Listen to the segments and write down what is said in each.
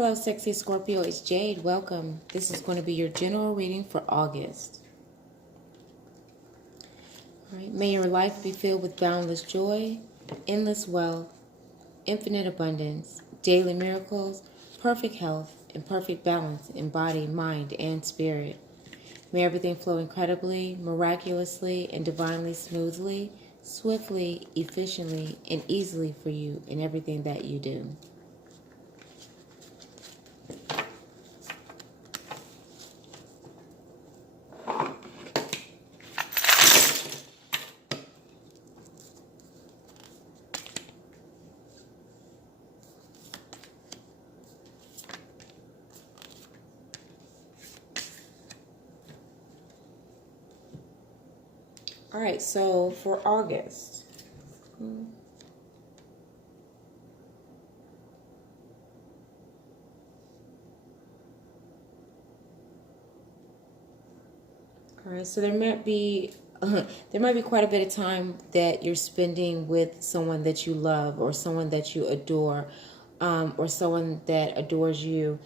Hello, sexy Scorpio. It's Jade. Welcome. This is going to be your general reading for August. All right. May your life be filled with boundless joy, endless wealth, infinite abundance, daily miracles, perfect health, and perfect balance in body, mind, and spirit. May everything flow incredibly, miraculously, and divinely smoothly, swiftly, efficiently, and easily for you in everything that you do. All right, so for August, all right, so there might be quite a bit of time that you're spending with someone that you love, or someone that you adore, or someone that adores you.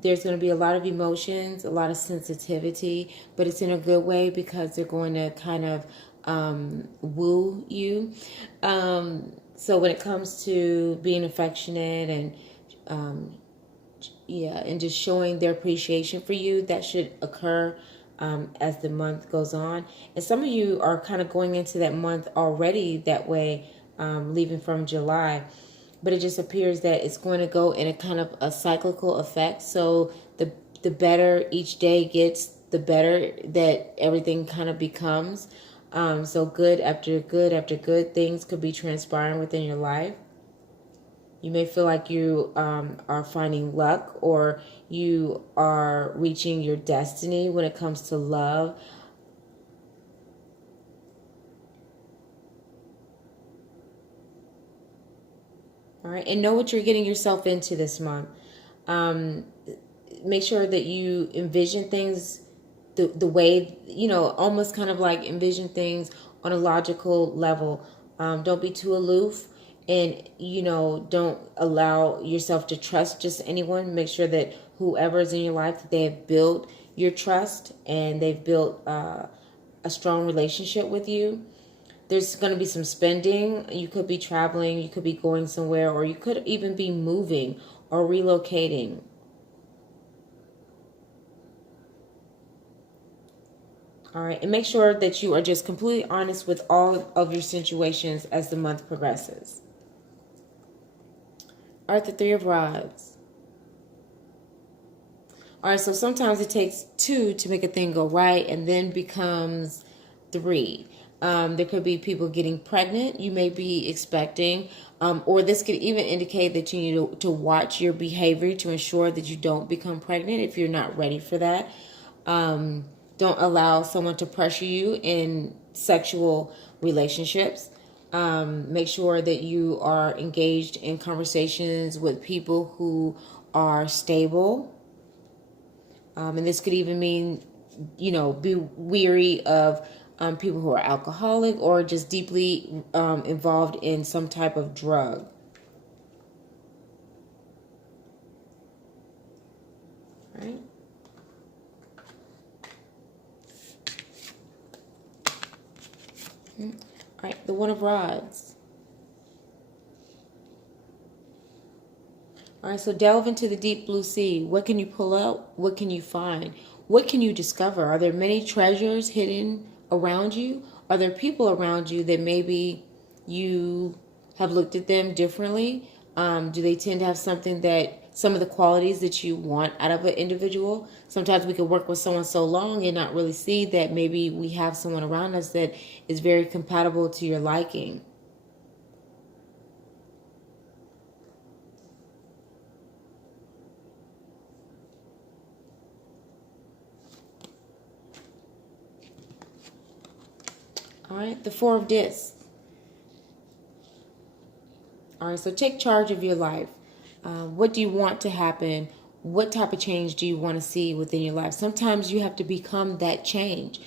There's going to be a lot of emotions, a lot of sensitivity, but it's in a good way because they're going to kind of woo you. So when it comes to being affectionate and and just showing their appreciation for you, that should occur as the month goes on. And some of you are kind of going into that month already that way, leaving from July. But it just appears that it's going to go in a kind of a cyclical effect. So the better each day gets, the better that everything kind of becomes. So good after good after good things could be transpiring within your life. You may feel like you are finding luck, or you are reaching your destiny when it comes to love. All right, and know what you're getting yourself into this month. Make sure that you envision things the way, almost kind of like envision things on a logical level. Don't be too aloof, and, don't allow yourself to trust just anyone. Make sure that whoever's in your life, that they have built your trust and they've built a strong relationship with you. There's going to be some spending. You could be traveling, you could be going somewhere, or you could even be moving or relocating. All right, and make sure that you are just completely honest with all of your situations as the month progresses. All right, the Three of Rods. All right, so sometimes it takes two to make a thing go right, and then becomes three. There could be people getting pregnant you may be expecting, or this could even indicate that you need to watch your behavior to ensure that you don't become pregnant if you're not ready for that. Don't allow someone to pressure you in sexual relationships. Make sure that you are engaged in conversations with people who are stable. And this could even mean, be weary of people who are alcoholic or just deeply involved in some type of drug. All right. All right, the One of Rods. All right, so delve into the deep blue sea. What can you pull out? What can you find? What can you discover? Are there many treasures hidden around you? Are there people around you that maybe you have looked at them differently? Do they tend to have some of the qualities that you want out of an individual? Sometimes we can work with someone so long and not really see that maybe we have someone around us that is very compatible to your liking. All right, the Four of Discs. All right, so take charge of your life. What do you want to happen? What type of change do you want to see within your life? Sometimes you have to become that change.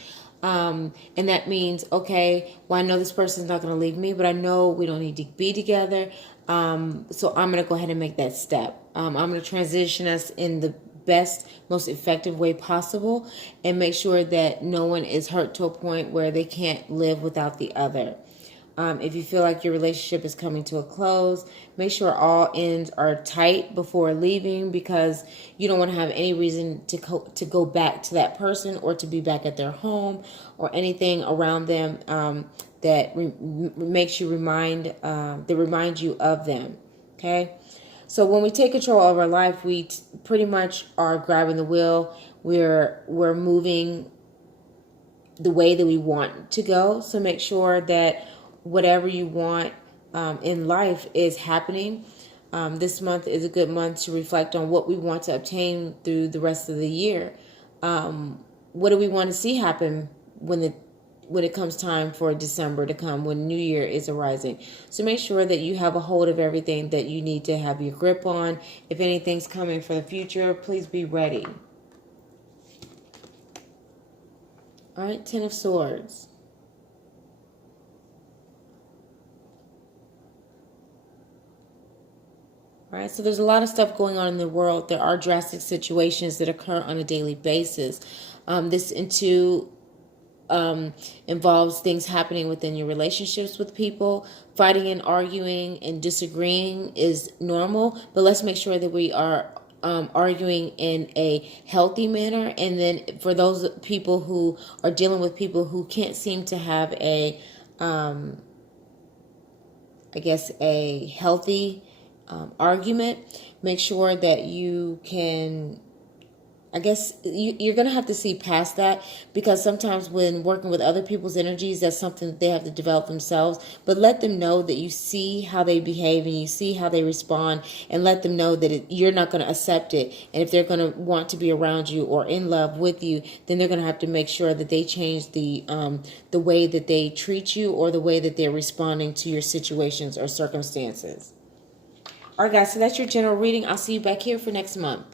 And that means, okay, well, I know this person's not going to leave me, but I know we don't need to be together. So I'm going to go ahead and make that step. I'm going to transition us in the best, most effective way possible and make sure that no one is hurt to a point where they can't live without the other. If you feel like your relationship is coming to a close, make sure all ends are tight before leaving, because you don't want to have any reason to go back to that person or to be back at their home or anything around them that makes you that reminds you of them. Okay. So when we take control of our life, we pretty much are grabbing the wheel. We're moving the way that we want to go. So make sure that whatever you want in life is happening. This month is a good month to reflect on what we want to obtain through the rest of the year. What do we want to see happen when it comes time for December to come, when New Year is arising? So make sure that you have a hold of everything that you need to have your grip on. If anything's coming for the future, please be ready. All right, Ten of Swords. All right, so there's a lot of stuff going on in the world. There are drastic situations that occur on a daily basis. This involves things happening within your relationships with people. Fighting and arguing and disagreeing is normal, but let's make sure that we are arguing in a healthy manner. And then for those people who are dealing with people who can't seem to have a healthy argument, make sure that you can, you're going to have to see past that, because sometimes when working with other people's energies, that's something that they have to develop themselves. But let them know that you see how they behave and you see how they respond, and let them know that you're not going to accept it. And if they're going to want to be around you or in love with you, then they're going to have to make sure that they change the way that they treat you or the way that they're responding to your situations or circumstances. All right, guys, so that's your general reading. I'll see you back here for next month.